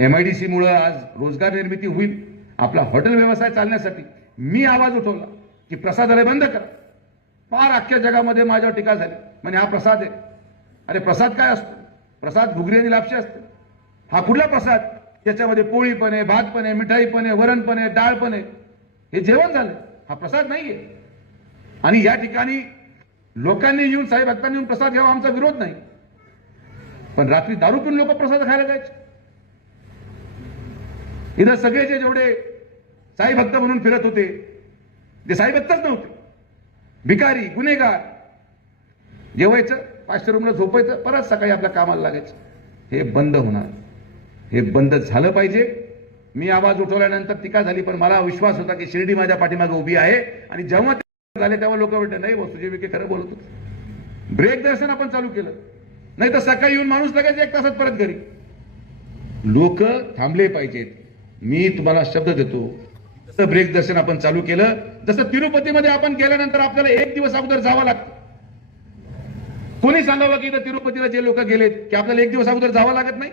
MIDC मुळे आज रोजगार निर्मिती होईल. आपला हॉटेल व्यवसाय चालण्यासाठी मी आवाज उठवला की प्रसादालय बंद करा. फार अख्ख्या जगामध्ये माझ्यावर टीका झाली, म्हणजे हा प्रसाद आहे. अरे प्रसाद काय असतो? प्रसाद घुगरी आणि लापशी असते. हा कुठला प्रसाद? त्याच्यामध्ये पोळी पण आहे, भात पण आहे, मिठाई पण आहे, वरण पण आहे, डाळ पण आहे. हे जेवण झालं, हा प्रसाद नाहीये. आणि या ठिकाणी लोकांनी येऊन, साई भक्तांनी येऊन प्रसाद घ्यावा, आमचा विरोध नाही. पण रात्री दारू पिऊन लोक प्रसाद खायला जायचे. इथं सगळे जेवढे साई भक्त म्हणून फिरत होते ते साई भक्तच नव्हते. भिकारी, गुन्हेगार. जेवायचं, 500 रूमला झोपायचं, परत सकाळी आपल्या कामाला लागायचं. हे बंद होणार, हे बंद झालं पाहिजे. मी आवाज उठवल्यानंतर टीका झाली, पण मला विश्वास होता की शिर्डी माझ्या पाठीमागे उभी आहे. आणि जेव्हा ते झाले तेव्हा लोक म्हणते नाही सुजय विखे खरं बोलत होते. ब्रेक दर्शन आपण चालू केलं, नाही तर सकाळी येऊन माणूस लगेच 1 तासात परत घरी. लोक थांबले पाहिजेत. मी तुम्हाला शब्द देतो, जसं ब्रेक दर्शन आपण चालू केलं, जसं तिरुपतीमध्ये आपण गेल्यानंतर आपल्याला 1 दिवस अगोदर जावं लागतं. कोणी सांगावं की इथं तिरुपतीला जे लोक गेलेत की आपल्याला 1 दिवस अगोदर जावं लागत नाही?